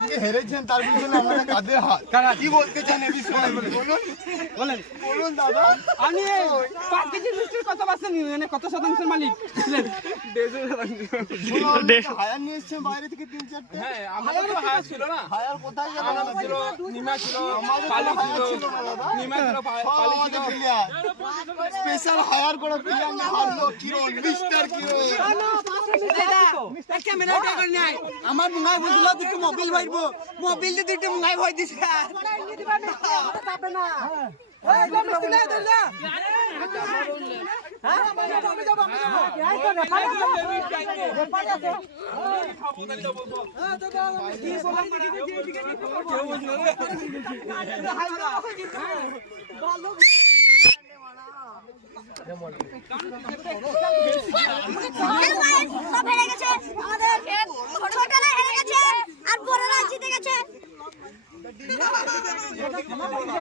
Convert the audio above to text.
হেরেছেন তার পিছনে আমাদের কাঁধে হাত। কারা কি বলতে চান এই বিষয়ে বলেন বলুন দাদা। আমি 5 কেজি মিষ্টির কত পাচ্ছেন মানে কত শতাংশের মালিক ছিলেন? 150 হায়ার নিয়ে এসেছেন বাইরে থেকে 3-4টে। হ্যাঁ আমাদের তো হায়ার ছিল না। হায়ার কোথায় গেল? আমাদের ছিল নিমা ছিল আমাদের পালি হায়ার ছিল ছিল না দাদা। নিমা ছিল পালি আমাদের ছিল। প্লেয়ার স্পেশাল হায়ার করে প্লেয়ার না হারলো কিরণ মিস্টার কিরণ। আমার মুঙ্গাই বুঝলো দুটো মোবাইল ভাইবো মোবাইল দিয়ে দুটো মুঙ্গাই ভাই দিছে ছোটরা হেরে গেছে আর বড়রা জিতে গেছে।